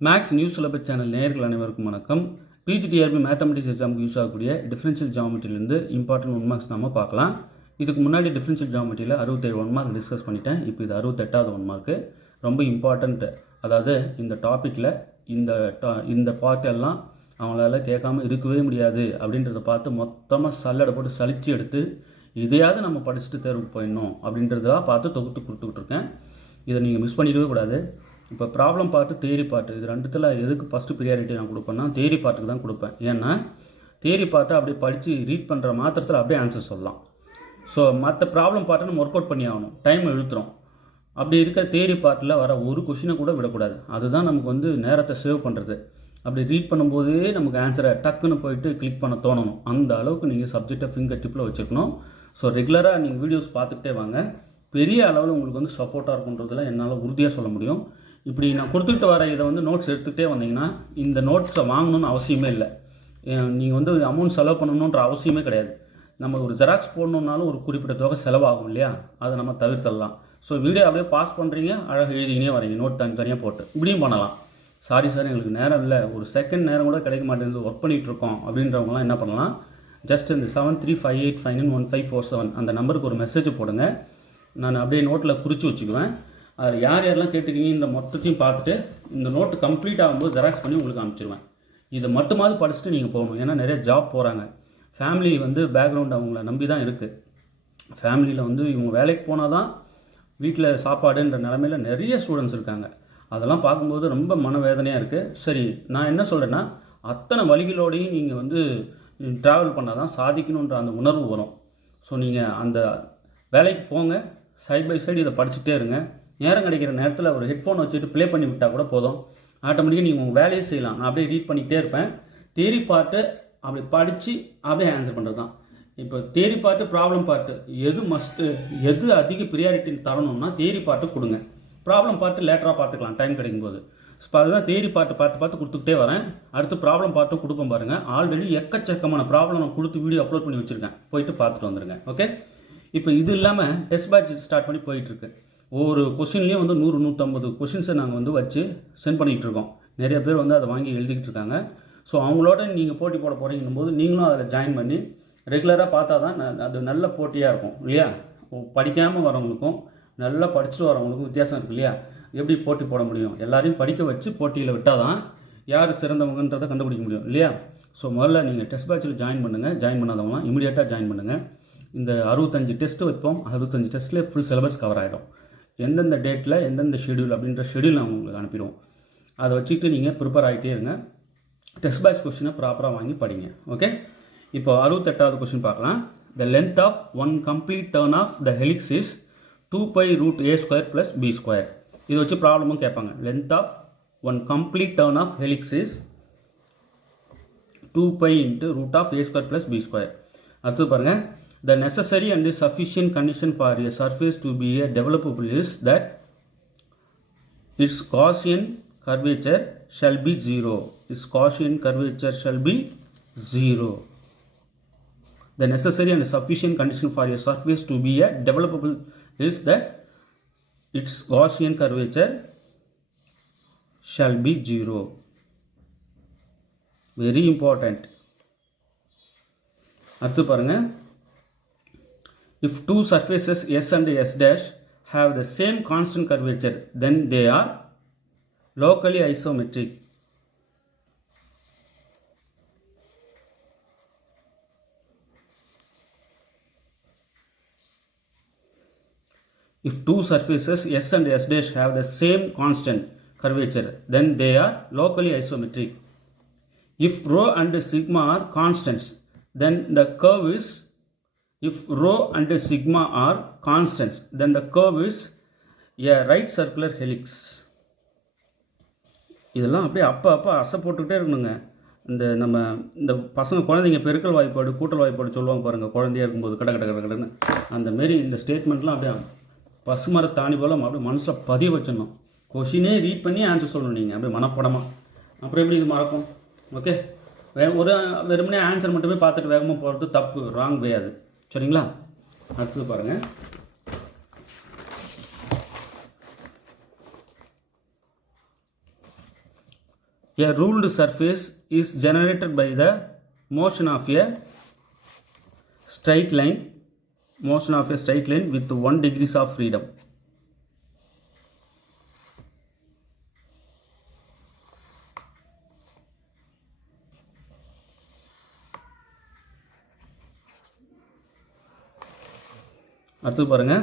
Maths news syllabus channel நேயர்கள் அனைவருக்கும் வணக்கம். பிஜிடிஆர்பி மேத்தமெட்டிக்ஸ் எக்ஸாமுக்கு யூஸ் ஆகக்கூடிய டிஃபரன்ஷியல் ஜியாமெட்ரியிலேருந்து இம்பார்ட்டன்ட் 1 மார்க்ஸ் நம்ம பார்க்கலாம். இதுக்கு முன்னாடி டிஃபரன்ஷியல் ஜியாமெட்ரியில் 67 1 மார்க் டிஸ்கஸ் பண்ணிட்டேன். இப்போ இது 68வது 1 மார்க்கு ரொம்ப இம்பார்ட்டண்ட். அதாவது இந்த டாப்பிக்கில் இந்த பார்ட் எல்லாம் அவங்களால கேட்காம இருக்கவே முடியாது அப்படின்றத பார்த்து மொத்தமாக சல்லடை போட்டு சலிச்சு எடுத்து இதையாவது நம்ம படிச்சுட்டு தேர்வுக்கு போயிடணும் அப்படின்றதெல்லாம் பார்த்து தொகுத்து கொடுத்துக்கிட்டு இருக்கேன். இதை நீங்கள் மிஸ் பண்ணிடவே கூடாது. இப்போ ப்ராப்ளம் பார்ட்டு தியரி பார்ட்டு இது ரெண்டுத்தில் எதுக்கு ஃபஸ்ட்டு ப்ரியாரிட்டி நான் கொடுப்பேன்னா தியரி பார்ட்டுக்கு தான் கொடுப்பேன். ஏன்னா தியரி பார்ட்டை அப்படியே படித்து ரீட் பண்ணுற மாத்திரத்தில் அப்படியே ஆன்சர் சொல்லலாம். ஸோ மற்ற ப்ராப்ளம் பார்ட்டை நம்ம ஒர்க் அவுட் பண்ணி ஆகணும், டைம் இழுத்துரும். அப்படி இருக்க தியரி பார்ட்டில் வர ஒரு கொஷினை கூட விடக்கூடாது. அதுதான் நமக்கு நேரத்தை சேவ் பண்ணுறது. அப்படி ரீட் பண்ணும்போதே நமக்கு ஆன்சரை டக்குன்னு போயிட்டு கிளிக் பண்ண தோணணும். அந்த அளவுக்கு நீங்கள் சப்ஜெக்டை ஃபிங்கர் டிப்பில் வச்சுருக்கணும். ஸோ ரெகுலராக நீங்கள் வீடியோஸ் பார்த்துக்கிட்டே வாங்க. பெரிய அளவில் உங்களுக்கு சப்போர்ட்டாக இருக்குன்றதுல என்னால் உறுதியாக சொல்ல முடியும். இப்படி நான் கொடுத்துக்கிட்டு வர இதை நோட்ஸ் எடுத்துக்கிட்டே வந்தீங்கன்னா இந்த நோட்ஸை வாங்கணும்னு அவசியமே இல்லை. நீங்கள் அமௌண்ட் செலவு பண்ணணுன்ற அவசியமே கிடையாது. நம்ம ஒரு ஜெராக்ஸ் போடணுன்னாலும் ஒரு குறிப்பிட்ட தொகை செலவாகும் இல்லையா, அதை நம்ம தவிர்த்தரலாம். ஸோ வீடியோ அப்படியே பாஸ் பண்ணுறீங்க, அழகாக எழுதினே வரீங்க, நோட் தனித்தனியாக போட்டு இப்படியும் பண்ணலாம். சாரி எங்களுக்கு நேரம் இல்லை, ஒரு செகண்ட் நேரம் கூட கிடைக்க மாட்டேங்குது, ஒர்க் பண்ணிகிட்டு இருக்கோம் அப்படின்றவங்களாம் என்ன பண்ணலாம், ஜஸ்ட் இந்த 7358591547 அந்த நம்பருக்கு ஒரு மெசேஜ் போடுங்க. நான் அப்படியே நோட்டில் குறித்து வச்சுக்குவேன். அது யாரெல்லாம் கேட்டுக்கிங்க இந்த மொத்தத்தையும் பார்த்துட்டு இந்த நோட்டு கம்ப்ளீட் ஆகும்போது ஜெராக்ஸ் பண்ணி உங்களுக்கு அனுப்பிச்சிடுவேன். இதை மட்டுமாவது படிச்சுட்டு நீங்கள் போகணும். ஏன்னா நிறைய ஜாப் போகிறாங்க. ஃபேமிலி பேக்ரவுண்ட் அவங்கள நம்பி தான் இருக்குது. ஃபேமிலியில் இவங்க வேலைக்கு போனால் தான் வீட்டில் சாப்பாடுன்ற நிலமையில் நிறைய ஸ்டூடெண்ட்ஸ் இருக்காங்க. அதெல்லாம் பார்க்கும்போது ரொம்ப மனவேதனையாக இருக்குது. சரி, நான் என்ன சொல்கிறேன்னா அத்தனை வழிகளோடையும் நீங்கள் ட்ராவல் பண்ணால் தான் சாதிக்கணுன்ற அந்த உணர்வு வரும். ஸோ நீங்கள் அந்த வேலைக்கு போங்க, சைட் பை சைடு இதை படிச்சுட்டே இருங்க. நேரம் கிடைக்கிற நேரத்தில் ஒரு ஹெட்ஃபோன் வச்சுட்டு ப்ளே பண்ணி விட்டால் கூட போதும், ஆட்டோமேட்டிக்காக நீங்கள் உங்கள் வேலையை செய்யலாம். நான் அப்படியே ரீட் பண்ணிக்கிட்டே இருப்பேன். தியரி பார்ட்டு அப்படி படித்து அப்படியே ஆன்சர் பண்ணுறது தான். இப்போ தியரி பார்ட்டு ப்ராப்ளம் பார்ட்டு எது மஸ்ட்டு, எது அதிக ப்ரியாரிட்டி தரணும்னா தியரி பார்ட்டு கொடுங்க. ப்ராப்ளம் பார்ட்டு லேட்டராக பார்த்துக்கலாம் டைம் கிடைக்கும்போது. இப்போ அதுதான் தியரி பார்ட்டு பார்த்து கொடுத்துக்கிட்டே வரேன். அடுத்து ப்ராப்ளம் பார்ட்டும் கொடுப்போம் பாருங்கள். ஆல்ரெடி எக்கச்சக்கமான ப்ராப்ளம் நான் கொடுத்து வீடியோ அப்லோட் பண்ணி வச்சுருக்கேன், போயிட்டு பார்த்துட்டு வந்துடுங்க. ஓகே, இப்போ இது இல்லாமல் டெஸ்ட் பேட்ச் ஸ்டார்ட் பண்ணி போயிட்டுருக்கு. ஒவ்வொரு கொஷின்லேயும் 100-150 கொஷின்ஸை நாங்கள் வச்சு சென்ட் பண்ணிகிட்டு இருக்கோம். நிறைய பேர் அதை வாங்கி எழுதிக்கிட்டு இருக்காங்க. ஸோ அவங்களோட நீங்கள் போட்டி போட போகிறீங்கன்னும் போது நீங்களும் அதில் ஜாயின் பண்ணி ரெகுலராக பார்த்தா தான் அது நல்ல போட்டியாக இருக்கும் இல்லையா. படிக்காமல் வரவங்களுக்கும் நல்லா படிச்சுட்டு வரவங்களுக்கும் வித்தியாசம் இருக்குது இல்லையா. எப்படி போட்டி போட முடியும்? எல்லாரையும் படிக்க வச்சு போட்டியில் விட்டால் தான் யார் சிறந்தவங்கன்றதை கண்டுபிடிக்க முடியும் இல்லையா. ஸோ முதல்ல நீங்கள் டெஸ்ட் பேட்சில் ஜாயின் பண்ணுங்கள். ஜாயின் பண்ணாதவங்களாம் இமீடியட்டாக ஜாயின் பண்ணுங்கள். இந்த 65 டெஸ்ட்டு வைப்போம். 65 டெஸ்ட்டில் ஃபுல் சிலபஸ் கவர் ஆகிடும். எந்தெந்த டேட்டில் எந்தெந்த ஷெடியூல் அப்படின்ற ஷெடியூல் நான் உங்களுக்கு அனுப்பிடுவோம். அதை வச்சுக்கிட்டு நீங்கள் ப்ரிப்பேர் ஆகிட்டே இருங்க. டெஸ்ட் பேட்ச் கொஸ்டினை ப்ராப்பராக வாங்கி படிங்க. ஓகே, இப்போ 68வது கொஸ்டின் பார்க்கலாம். The length of one complete turn of the helix is 2π√a² + b². இதை வச்சு ப்ராப்ளமும் கேட்பாங்க. Length of one complete turn of helix is 2π √a² + b². அடுத்து பாருங்கள். The necessary and sufficient condition for a surface to be a developable is that its Gaussian curvature shall be 0. Its Gaussian curvature shall be 0. The necessary and sufficient condition for a surface to be a developable is that its Gaussian curvature shall be 0. Very important. அடுத்து பாருங்க. If two surfaces S and S dash have the same constant curvature, then they are locally isometric. If two surfaces S and S dash have the same constant curvature, then they are locally isometric. If rho and sigma are constants, then the curve is If rho and sigma are constants, then the curve is a right circular helix. இதெல்லாம் அப்படியே அப்போ அசை போட்டுக்கிட்டே இருக்கணுங்க. இந்த பசங்க குழந்தைங்க பெருக்கல் வாய்ப்பாடு கூட்டல் வாய்ப்பாடு சொல்லுவாங்க பாருங்கள், குழந்தையாக இருக்கும்போது கடன்னு அந்த மாரி இந்த ஸ்டேட்மெண்ட்லாம் அப்படியே பசுமர தாணி போல் அப்படியே மனசில் பதிய வச்சிடணும். கொஷினே ரீட் பண்ணி ஆன்சர் சொல்லணும் நீங்கள் அப்படியே மனப்படமாக. அப்புறம் எப்படி இது மறக்கும்? ஓகே, ஒரு வெறுமனே ஆன்சர் மட்டுமே பார்த்துட்டு வேகமாக போகிறது தப்பு, ராங் வே அது. சரிங்களா? அடுத்தது பாருங்கள். A ruled surface is generated by the motion of a straight line with 1 degree of freedom. அடுத்து பாருங்க,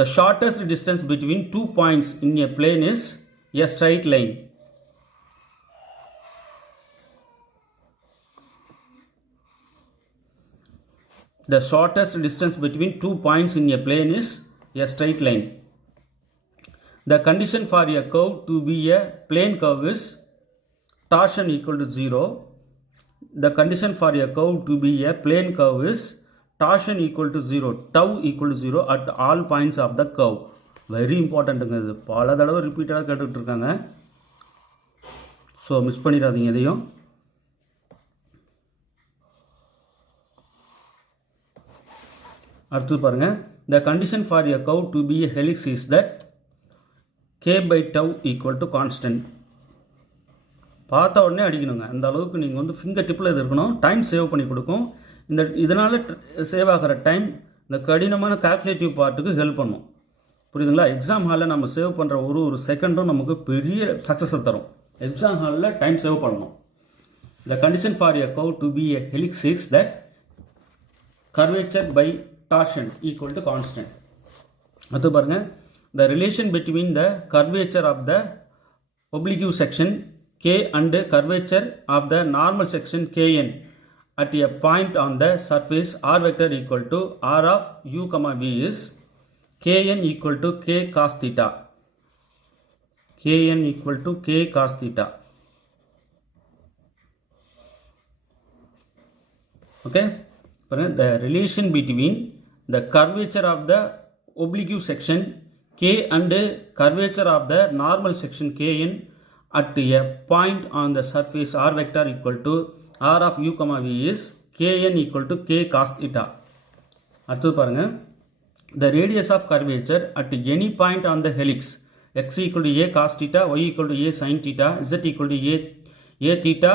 the shortest distance between 2 points in a plane is a straight line. The shortest distance between 2 points in a plane is a straight line. The condition for a curve to be a plane curve is torsion equal to 0. The condition for a curve to be a plane curve is torsion equal to 0, tau equal to 0 at all points of the curve. Very important. இது பல தடவை ரிப்பீட்டடாக கேட்டுக்கிட்டு இருக்காங்க, so miss பண்ணிடாதீங்க இதையும். அடுத்து பாருங்க, the condition for a curve to be a helix is that k by tau equal to constant. பார்த்த உடனே அடிக்கணுங்க, அந்த அளவுக்கு நீங்கள் வந்து ஃபிங்கர் டிப்பில் இது இருக்கணும். டைம் சேவ் பண்ணி கொடுக்கும். இதனால் சேவ் ஆகிற டைம் இந்த கடினமான கால்குலேட்டிவ் பார்ட்டுக்கு ஹெல்ப் பண்ணும். புரியுதுங்களா? எக்ஸாம் ஹாலில் நம்ம சேவ் பண்ணுற ஒரு செகண்டும் நமக்கு பெரிய சக்ஸஸை தரும். எக்ஸாம் ஹாலில் டைம் சேவ் பண்ணணும். The condition for a curve to be a helix is that curvature by torsion equal to constant. அடுத்து பாருங்க, the relation between the curvature of the oblique section k and curvature of the normal section kn at a point on the surface r vector equal to r of u comma v is kn equal to k cos theta. Kn equal to k cos theta. Okay, the relation between the curvature of the oblique section k and curvature of the normal section kn at a point on the surface r vector equal to r of u comma v is kn equal to k cos theta. அடுத்து பாருங்க, the radius of curvature at any point on the helix x equal to a cos theta, y equal to a sin theta, z equal to a theta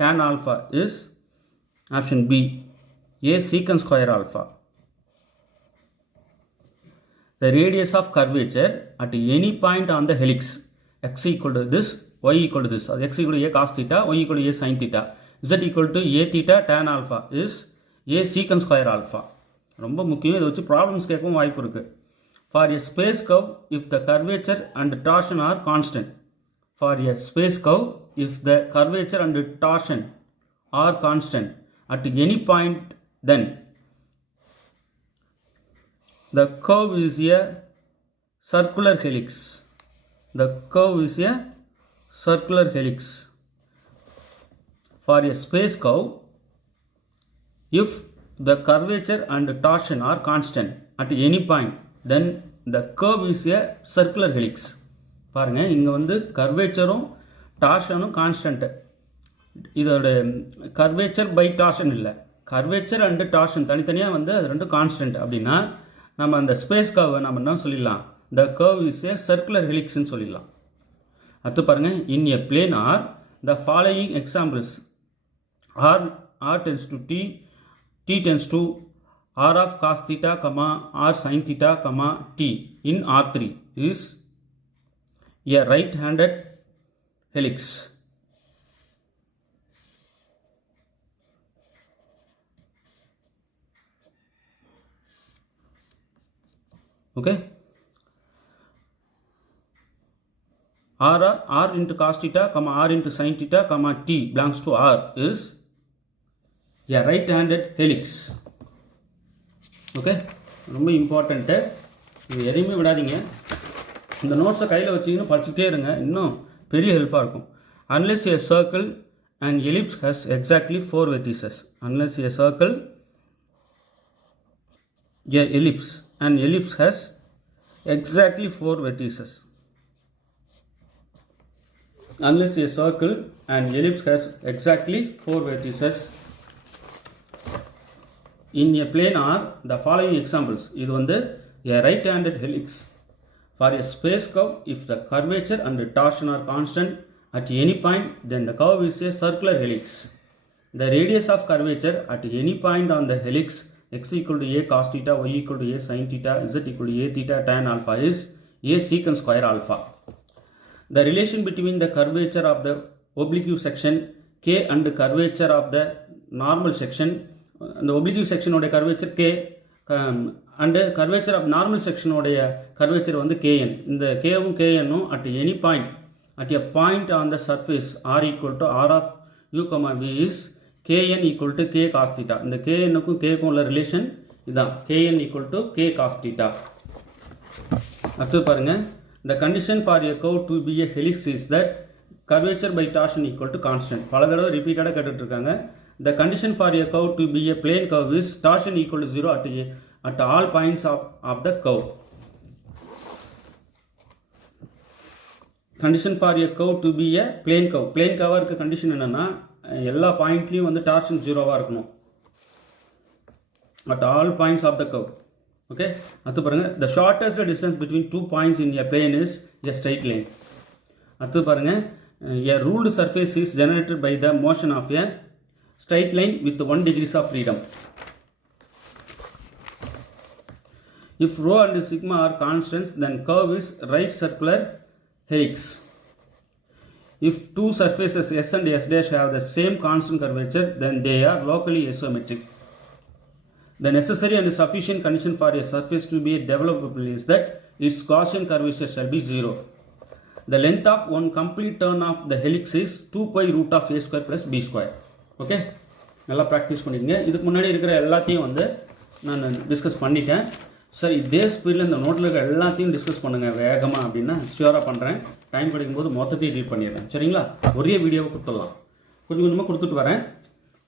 tan alpha is option B, a secant square alpha. The radius of curvature at any point on the helix x equal to this, y equal to this, x equal to a cos theta, y equal to a sin theta, z equal to a theta tan alpha is a secant square alpha. ரொம்ப முக்கியம், இதை வச்சு problems கேட்கவும் வாய்ப்பு இருக்கு. For a space curve, if the curvature and torsion are constant. For a space curve, if the curvature and torsion are constant at any point, then the curve is a circular helix. The curve is a circular helix. For a space curve, if the curvature and torsion are constant at any point, then the curve is a circular helix. பாருங்க, இங்கே வந்து கர்வேச்சரும் டார்ஷனும் constant. இதோட curvature by torsion இல்லை, curvature and torsion தனித்தனியாக வந்து அது ரெண்டும் constant. அப்படின்னா நம்ம அந்த ஸ்பேஸ் கர்வை நம்ம என்ன சொல்லிடலாம், the curve is a circular ஹெலிக்ஸ்ன்னு சொல்லிடலாம். அடுத்து பாருங்கள், in a plane are the following examples r tends to t tends to r of cos theta, r sin theta, t in R3 is a right-handed helix. Okay, r into cos theta, r into sin theta, t belongs to r is a right-handed helix. Okay, ரொம்ப important, இது எதையுமே விடாதீங்க. இந்த நோட்ஸை கையில் வச்சிங்கன்னா படிச்சுட்டே இருங்க, இன்னும் பெரிய ஹெல்ப்பாக இருக்கும். Unless a circle and ellipse has exactly 4 vertices. Unless a circle, a ellipse and ellipse has exactly 4 vertices. Unless a circle and ellipse has exactly 4 vertices. In a plane are the following examples. இது வந்து a right-handed helix. For a space curve, if the curvature and torsion are constant at any point, then the curve is a circular helix. The radius of curvature at any point on the helix x equal to a cos theta, y equal to a sin theta, z equal to a theta tan alpha is a secant square alpha. The relation between the curvature of the oblique section k and the curvature of the normal section, the oblique section oda curvature k and the curvature of normal section oda curvature வந்து kn. இந்த k வும் kn ம் at any point, at a point on the surface r equal to r of u comma v is kn equal to k cos theta. இந்த kn க்கும் k க்கும் உள்ள relation இதான், kn equal to k cos theta. அடுத்து பாருங்க, the condition for a curve to be a helix is that curvature by torsion equal to constant. பல தடவை ரிப்பீட்டடாக கேட்டுட்டு இருக்காங்க. The condition for a curve to be a plane curve is torsion equal to 0 at all points of the curve. Condition for a curve to be a plane curve. Plane curve இருக்க condition என்னன்னா, எல்லா பாயிண்ட்லையும் வந்து torsion ஜீரோவாக இருக்கணும். At all points of the curve. Okay, அடுத்து பாருங்க, the shortest distance between 2 points in a plane is a straight line. அடுத்து பாருங்க, a ruled surface is generated by the motion of a straight line with 1 degree of freedom. If rho and sigma are constants, then curve is right circular helix. If two surfaces S and S dash have the same constant curvature, then they are locally isometric. The necessary and sufficient condition for a surface to be developable is that its Gaussian curvature shall be 0. The length of one complete turn of the helix is 2 pi root of a square plus b square. Okay, நல்லா practice பண்ணிக்கங்க. இதுக்கு முன்னாடி இருக்கிற எல்லாத்தையும் வந்து நான் discuss பண்ணிட்டேன். Sir இதே ஸ்பீடில் இந்த நோட்டில் இருக்கிற எல்லாத்தையும் டிஸ்கஸ் பண்ணுங்கள் வேகமாக அப்படின்னா ஷியோராக பண்ணுறேன். டைம் கிடைக்கும்போது மொத்தத்தையும் ரீட் பண்ணிடுறேன். சரிங்களா, ஒரே வீடியோவை கொடுத்துடலாம். கொஞ்சம் கொஞ்சமாக கொடுத்துட்டு வரேன்.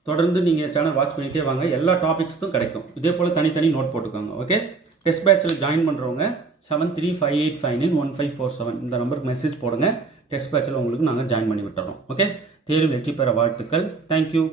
தொடர்ந்து நீங்கள் சேனல் வாட்ச் பண்ணிட்டே வாங்க. எல்லா டாபிக்ஸும் கிடைக்கும். இதே போல் தனித்தனி நோட் போட்டுக்கோங்க. ஓகே, டெஸ்ட் பேட்சில் ஜாயின் பண்ணுறவங்க 7358591547 இந்த நம்பருக்கு மெசேஜ் போடுங்க. டெஸ்ட் பேட்சில் உங்களுக்கு நாங்கள் ஜாயின் பண்ணி விட்டுறோம். ஓகே, தேர்வில் வெற்றி பெற வாழ்த்துக்கள். தேங்க்யூ.